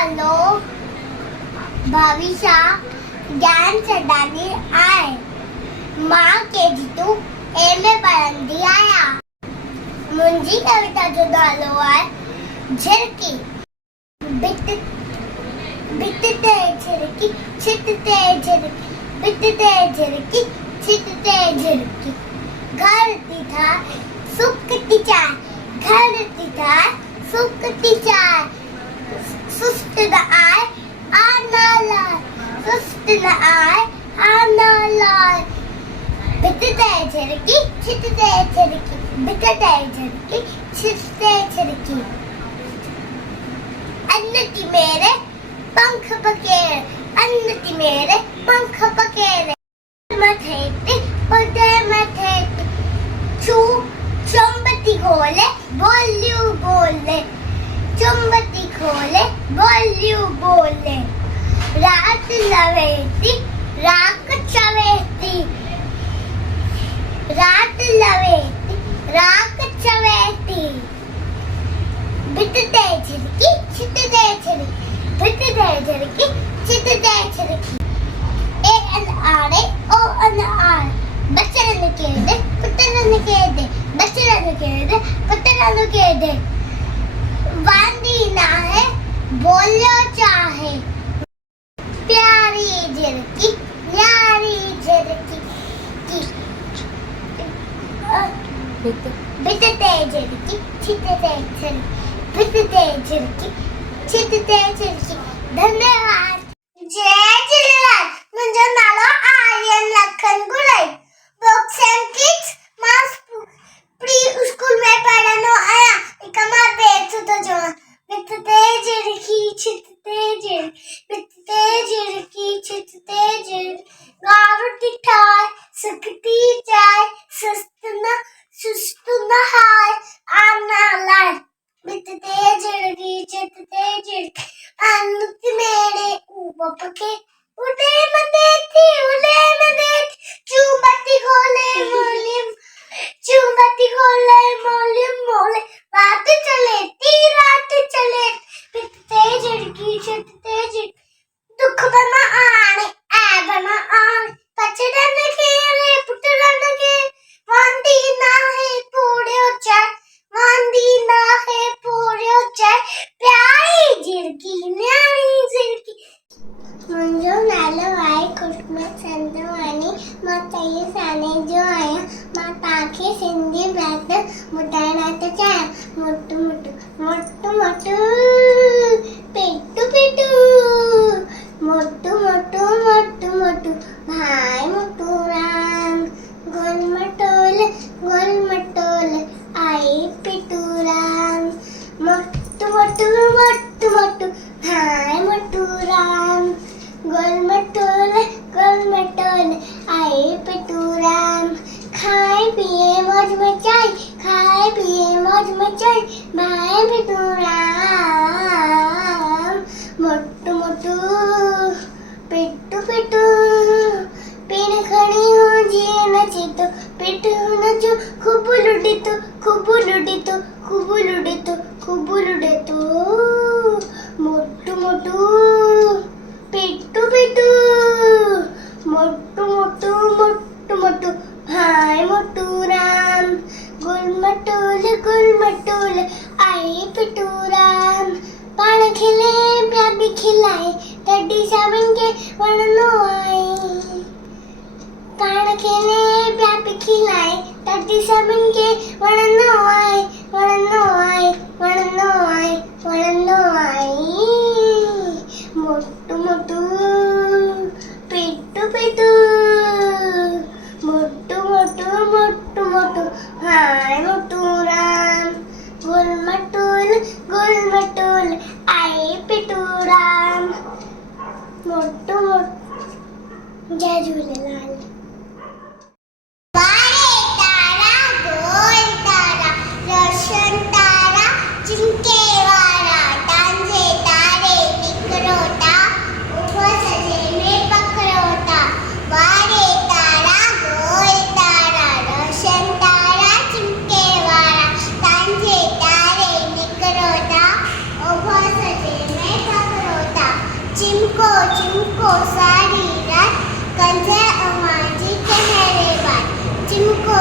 वालो भविष्य ज्ञान सदानी आए माँ के जीतू एमे पढ़ंदी आया मुंजी कविता जो नालो है झिरकी बितते झिरकी छिटते झिरकी बितते झिरकी छिटते झिरकी घर था सुखती चाय घर था सुखती चाय सुस्त न आए आना लाए सुस्त न आए आना लाए बितते झिरकी छिटते झिरकी बितते झिरकी छिटते झिरकी अन्नति मेरे पंख पकेरे अन्नति मेरे पंख पकेरे मथेते उदय मथेते चुंबती खोले बोल्यू बोले चुंबती खोले बोल्यू बोले रात लवेती रात चवेती रात लवेती रात चवेती बितते झिरकी छिटते झिरकी बितते झिरकी छिटते झिरकी ए अन आरे ओ अन आर बचरन के दे पुत्रन के दे बचरन के दे पुत्रन के दे वांदी ना है बोलो चाहे प्यारी झिरकी न्यारी झिरकी बितते झिरकी छिटते झिरकी बितते झिरकी छिटते झिरकी धन्यवाद जय झूलेलाल मुंहिंजो नालो Aryan Lakhan Gulai books and kids मां प्री स्कूल में पढ़नो आया एक मां बैठ तो जो बितते झिरकी छिटते झिरकी बितते झिरकी छिटते झिरकी गावटी ठाय सुखती जाए सुस्त न हाय आना लाए बितते झिरकी छिटते झिरकी अन्नति मेरे ऊपर के उड़े में देती चुंबती खोले मोले रात चले बितते झिरकी छिटते झिरकी दुख बना आने ऐ बना आने पचड़न के रे पुटरन के वांदी ना है पूरे चाय वांदी ना है पूरे चाय प्यारी झिरकी न्यारी झिरकी मुंहिंजो नालो आहे कुसुम चंदवानी मां 23 साले जो आहियां मां तव्हांखे सिंधी बैत ॿुधाइण थी चाहियां मोटू मोटू मोटू मोटू पेटू पेटू मोटू मोटू मोटू मोटू भाई मोटू राम गोल मटोल आई पेटू राम मोटू मोटू मोटू मोटू भाई मोटू राम गोल मटोल आए पेटू राम खाए पिए मौज मचाई भाई पेटू राम मोटू मोटू पेटू पेटू पेड़ खड़ी हो जिए नचे तो पेटू नचो खूब लुडे तो मोटू मोटू पेटू पेटू मोटू मोटू मोटू मोटू भाई मोटू राम गुल मटोल आए पेटू राम पान खिले प्या भी खिलाए टड्डी साबिन के वणनो आए पान खिले प्या भी खिलाए टड्डी साबिन के वणनो आए मोटू मोटू पेटू पेटू मोटू मोटू मोटू मोटू हाय मोटू राम गोल मटोल आए पेटू राम मोटू मोटू जय झूलेलाल रोशन तारा जिनके वारा डांजे तारे निकरोटा उठो सजे में पकड़ोटा वारे तारा गोल तारा रोशन तारा जिनके वारा डांजे तारे निकरोटा उठो सजे में पकड़ोटा चिमको सारी रात कंधे अमाजी कहरे बात चिमको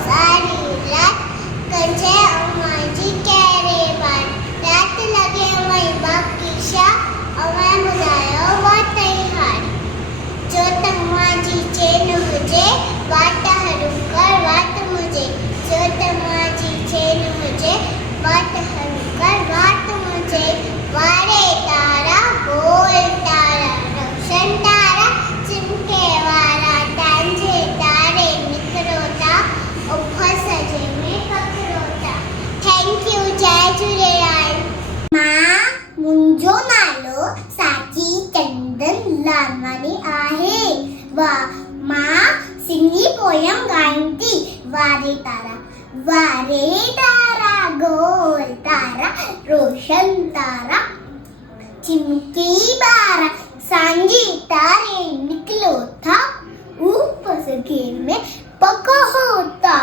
सारी रात कंधे अमाजी कहरे बात रात लगे वही बाकी शाह अमे बुलायो वाट हारी जो तमाजी चेन मुझे वाट हरू कर वाट मुझे जो तमाजी चेन मुझे वाट हरू कर वाट मुझे वारे तारा गोल तारा रोशन तारा चिमके वाला टांजे तारे निकरोता उभर सजे में पकड़ोता थैंक यू जय झूलेलाल मां मुंजो नालो साची चंदन लालवानी आहे वा मां सिंधी पोयम गाईंदी वारे तारा गोल तारा रोशन तारा चिमकी बारा सांझी तारे निकलो था ऊपर सगे में पका होता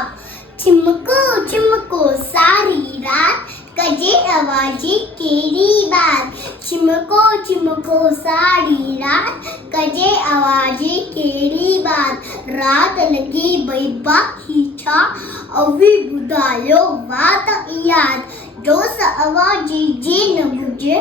चिमको सारी रात कजे आवाजी केरी बात चिमको सारी रात कजे आवाजी केरी बात रात लगी बैबा खींचा अभी बुधायो वात याद जोस आवाजी जी न बुझे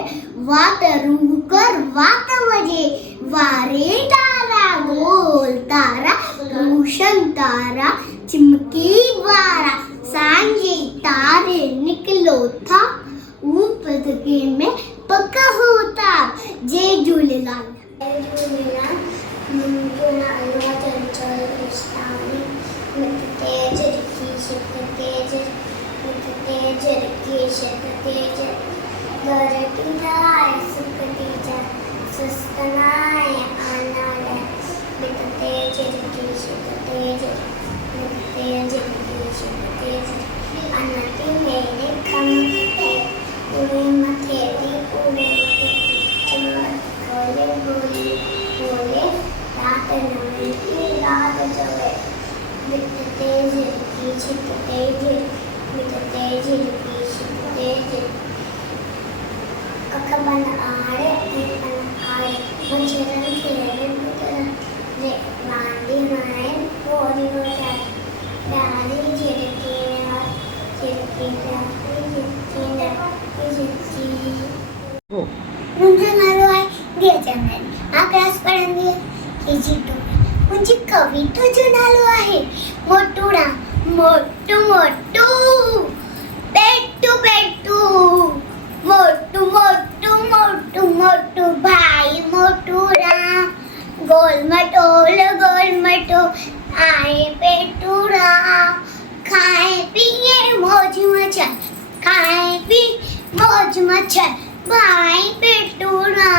वात रूह कर वात मजे वारे तारा गोल तारा रोशन तारा चिमकी वारा सांझे तारे निकलो था ऊपर सगे में पक्का होता जय झूलेलाल मुंहिंजो नालो चंचल कृष्णानी मित तेज रखी शिक तेज मित तेज रखी शिक तेज घर टीलाए सुख तीजा सुस्तनाए आनाले मित तेज रखी शिक तेज मित तेज रखी शिक तेज अनति मेरे खमते उड़े मथेरी उड़े चमक खोले बोले रात नवी की रात जवे मित तेज की छित तेज मित तेज की छित तेज कखबन आड़े मुझे रंग खेले रे वांदी माए पोरी होता प्यारी झिरकी मुंहिंजो नालो आहे दिया चंदन मां क्लास पढ़ंदी केजी 2 मुंहिंजी कविता जो नालो आहे मोटूड़ा मोटू मोटू पेटू पेटू मोटू मोटू मोटू मोटू भाई मोटूड़ा गोल मटोल आए पेटूड़ा खाए पिए मौज मचन खाए पी मौज मचन भाई पेटूड़ा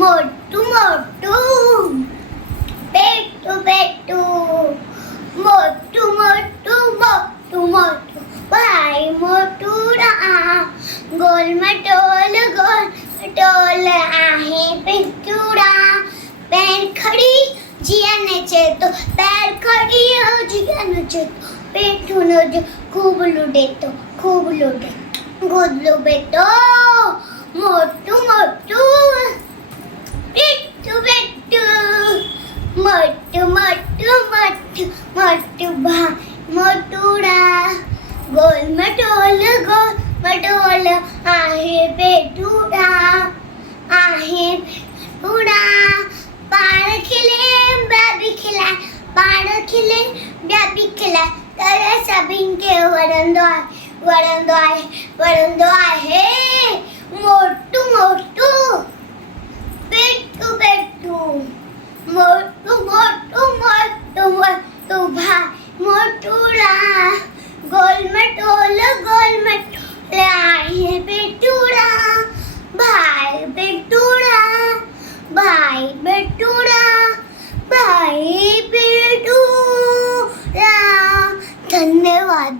मोटू मोटू पेटू पेटू मोटू मोटू मोटू मोटू भाई मोटूड़ा गोल मटोल आहे पेटूड़ा पैर खड़ी जिया नचे तो पैर खड़ी हो जिया नचे तो पेटू नचे खूब लुटे गोदलो बेटो मोटू मोटू पेटू पेटू मोटू मोटू मोटू मोटू भा मोटूड़ा गोल मटोल आहे पेटूड़ा पाड़ खिले बेबी खिला करे सभिन के वरंदो आहे मोटू मोटू पेटू पेटू मोटू मोटू मोटू मोटू भा मोटूड़ा गोल मटोल आहे पेटूड़ा भाई पेटूड़ा धन्यवाद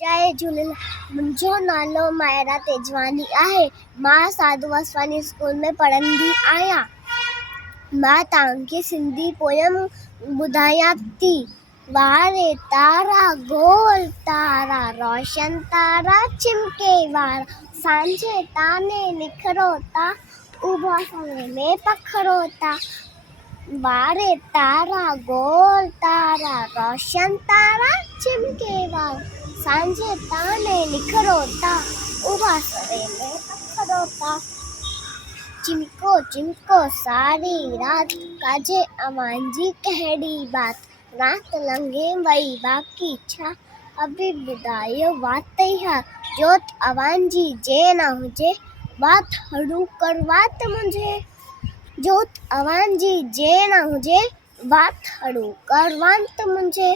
जय झूलेलाल मुंहिंजो नालो मायरा तेजवानी आहे मां साधू वासवानी स्कूल में पढ़ंदी आहियां मां तव्हांखे सिंधी पोयम ॿुधायां थी वारे तारा गोल तारा रोशन तारा चिमके वारा सांझे ताने निखरो था ઊભા સવે મેં પખડોતા વારે તારા ગોળ તારા રોશન તારા ચીમકે વાળ સાંજે તાને નિખરોતા ઊભા સવે મેં પખડોતા चिमको चिमको सारी रात काजे अमांजी कहड़ी बात रात लंघे वही बाकी छा अभी बुधायो बात है जोत अवांजी जे ना हुजे बात हड़ू कर बात मुझे जोत अवांजी जे ना हुजे बात हड़ू कर बात मुझे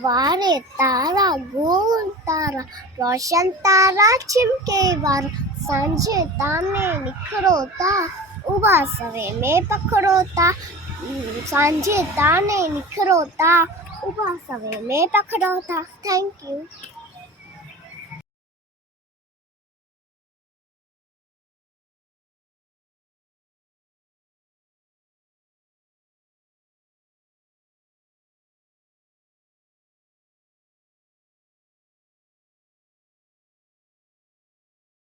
वारे तारा गोल तारा रोशन तारा चिमके वार सांझे ताने निखरोता ઊભા સવે મેં પકડોતા સાંજે તાને નિખરોતા ઊભા સવે મેં પકડોતા થેન્ક યુ